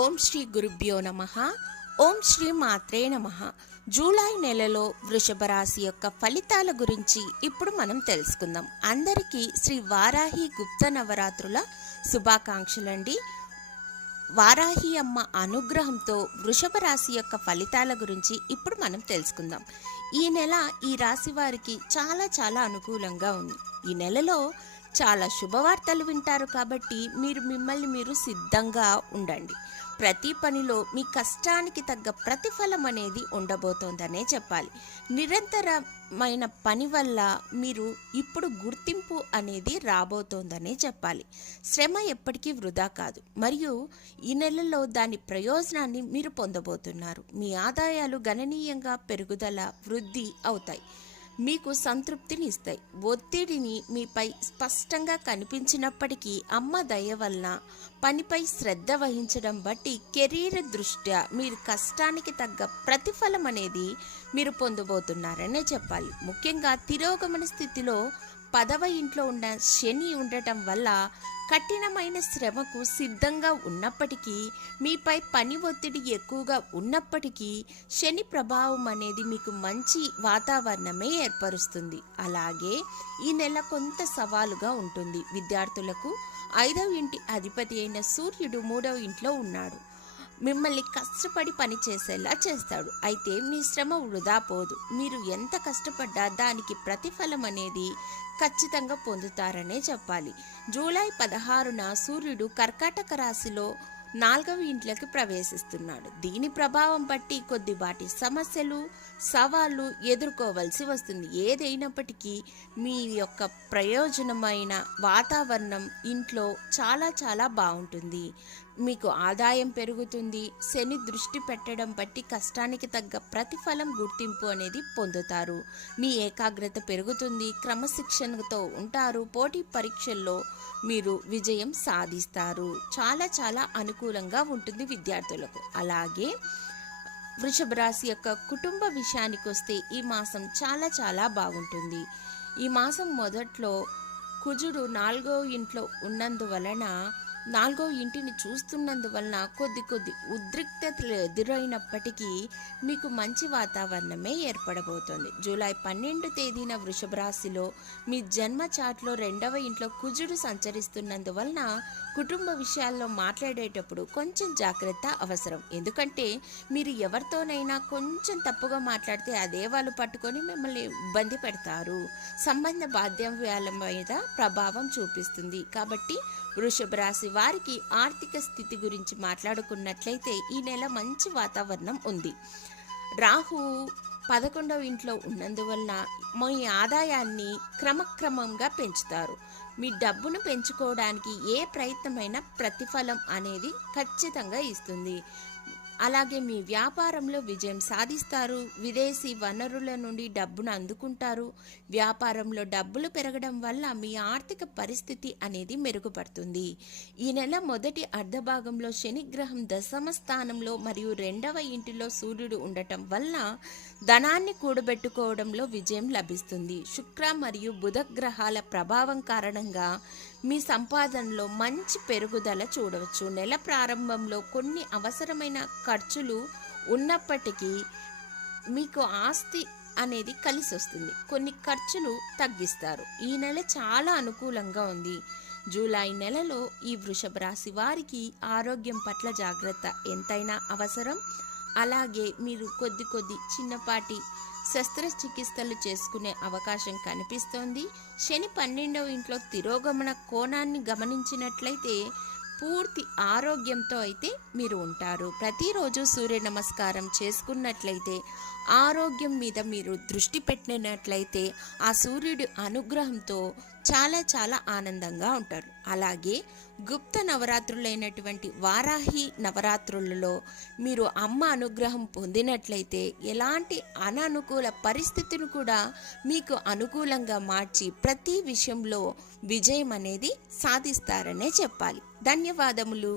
ఓం శ్రీ గురుభ్యో నమః. ఓం శ్రీ మాత్రే నమః. జూలై నెలలో వృషభ రాశి యొక్క ఫలితాల గురించి ఇప్పుడు మనం తెలుసుకుందాం. అందరికీ శ్రీ వారాహి గుప్త నవరాత్రుల శుభాకాంక్షలండి. వారాహి అమ్మ అనుగ్రహంతో వృషభ రాశి యొక్క ఫలితాల గురించి ఇప్పుడు మనం తెలుసుకుందాం. ఈ నెల ఈ రాశి వారికి చాలా అనుకూలంగా ఉంది. ఈ నెలలో చాలా శుభవార్తలు వింటారు కాబట్టి మిమ్మల్ని మీరు సిద్ధంగా ఉండండి. ప్రతి పనిలో మీ కష్టానికి తగ్గ ప్రతిఫలం అనేది ఉండబోతోందనే చెప్పాలి. నిరంతరమైన పని వల్ల మీరు ఇప్పుడు గుర్తింపు అనేది రాబోతోందనే చెప్పాలి. శ్రమ ఎప్పటికీ వృధా కాదు, మరియు ఈ నెలలో దాని ప్రయోజనాన్ని మీరు పొందబోతున్నారు. మీ ఆదాయాలు గణనీయంగా పెరుగుదల వృద్ధి అవుతాయి, మీకు సంతృప్తిని ఇస్తాయి. ఒత్తిడిని మీపై స్పష్టంగా కనిపించినప్పటికీ అమ్మ దయ వలన పనిపై శ్రద్ధ వహించడం బట్టి కెరీర్ దృష్ట్యా మీరు కష్టానికి తగ్గ ప్రతిఫలం అనేది మీరు పొందబోతున్నారనే చెప్పాలి. ముఖ్యంగా తిరోగమన స్థితిలో 10వ ఇంట్లో ఉన్న శని ఉండటం వల్ల కఠినమైన శ్రమకు సిద్ధంగా ఉన్నప్పటికీ, మీపై పని ఒత్తిడి ఎక్కువగా ఉన్నప్పటికీ శని ప్రభావం అనేది మీకు మంచి వాతావరణమే ఏర్పరుస్తుంది. అలాగే ఈ నెల కొంత సవాలుగా ఉంటుంది. విద్యార్థులకు 5వ ఇంటి అధిపతి అయిన సూర్యుడు 3వ ఇంట్లో ఉన్నాడు. మిమ్మల్ని కష్టపడి పని చేసేలా చేస్తాడు. అయితే మీ శ్రమ వృధా పోదు. మీరు ఎంత కష్టపడ్డా దానికి ప్రతిఫలం అనేది ఖచ్చితంగా పొందుతారనే చెప్పాలి. జూలై 16న సూర్యుడు కర్కాటక రాశిలో 4వ ఇంట్లోకి ప్రవేశిస్తున్నాడు. దీని ప్రభావం బట్టి కొద్దిపాటి సమస్యలు, సవాళ్ళు ఎదుర్కోవలసి వస్తుంది. ఏదైనప్పటికీ మీ యొక్క ప్రయోజనమైన వాతావరణం ఇంట్లో చాలా బాగుంటుంది. మీకు ఆదాయం పెరుగుతుంది. శని దృష్టి పెట్టడం బట్టి కష్టానికి తగ్గ ప్రతిఫలం గుర్తింపు అనేది పొందుతారు. మీ ఏకాగ్రత పెరుగుతుంది. క్రమశిక్షణతో ఉంటారు. పోటీ పరీక్షల్లో మీరు విజయం సాధిస్తారు. చాలా అనుకూలంగా ఉంటుంది విద్యార్థులకు. అలాగే వృషభ రాశి యొక్క కుటుంబ విషయానికి వస్తే ఈ మాసం చాలా బాగుంటుంది. ఈ మాసం మొదట్లో కుజుడు 4వ ఇంట్లో ఉన్నందువలన 4వ ఇంటిని చూస్తున్నందువలన కొద్ది ఉద్రిక్తతలు ఎదురైనప్పటికీ మీకు మంచి వాతావరణమే ఏర్పడబోతోంది. జూలై 12 తేదీన వృషభ రాశిలో మీ జన్మ చాట్లో 2వ ఇంట్లో కుజుడు సంచరిస్తున్నందువలన కుటుంబ విషయాల్లో మాట్లాడేటప్పుడు కొంచెం జాగ్రత్త అవసరం. ఎందుకంటే మీరు ఎవరితోనైనా కొంచెం తప్పుగా మాట్లాడితే అదే వాళ్ళు పట్టుకొని మిమ్మల్ని ఇబ్బంది పెడతారు. సంబంధ బాధ్యతల మీద ప్రభావం చూపిస్తుంది. కాబట్టి వృషభ రాశి వారికి ఆర్థిక స్థితి గురించి మాట్లాడుకున్నట్లయితే ఈ నెల మంచి వాతావరణం ఉంది. రాహు 11వ ఇంట్లో ఉన్నందువలన మీ ఆదాయాన్ని క్రమంగా పెంచుతారు. మీ డబ్బును పెంచుకోవడానికి ఏ ప్రయత్నమైనా ప్రతిఫలం అనేది ఖచ్చితంగా ఇస్తుంది. అలాగే మీ వ్యాపారంలో విజయం సాధిస్తారు. విదేశీ వనరుల నుండి డబ్బును అందుకుంటారు. వ్యాపారంలో డబ్బులు పెరగడం వల్ల మీ ఆర్థిక పరిస్థితి అనేది మెరుగుపడుతుంది. ఈ నెల మొదటి అర్ధభాగంలో శనిగ్రహం 10వ స్థానంలో మరియు 2వ ఇంటిలో సూర్యుడు ఉండటం వల్ల ధనాన్ని కూడబెట్టుకోవడంలో విజయం లభిస్తుంది. శుక్ర మరియు బుధ గ్రహాల ప్రభావం కారణంగా మీ సంపాదనలో మంచి పెరుగుదల చూడవచ్చు. నెల ప్రారంభంలో కొన్ని అవసరమైన ఖర్చులు ఉన్నప్పటికీ మీకు ఆస్తి అనేది కలిసి వస్తుంది. కొన్ని ఖర్చులు తగ్గిస్తారు. ఈ నెల చాలా అనుకూలంగా ఉంది. జూలై నెలలో ఈ వృషభ రాశి వారికి ఆరోగ్యం పట్ల జాగ్రత్త ఎంతైనా అవసరం. అలాగే మీరు కొద్ది చిన్నపాటి శస్త్రచికిత్సలు చేసుకునే అవకాశం కనిపిస్తోంది. శని 12వ ఇంట్లో తిరోగమన కోణాన్ని గమనించినట్లయితే పూర్తి ఆరోగ్యంతో అయితే మీరు ఉంటారు. ప్రతిరోజు సూర్య నమస్కారం చేసుకున్నట్లయితే, ఆరోగ్యం మీద మీరు దృష్టి పెట్టినట్లయితే ఆ సూర్యుడి అనుగ్రహంతో చాలా ఆనందంగా ఉంటారు. అలాగే గుప్త నవరాత్రులైనటువంటి వారాహి నవరాత్రులలో మీరు అమ్మ అనుగ్రహం పొందినట్లయితే ఎలాంటి అననుకూల పరిస్థితిని కూడా మీకు అనుకూలంగా మార్చి ప్రతి విషయంలో విజయం అనేది సాధిస్తారనే చెప్పాలి. ధన్యవాదములు.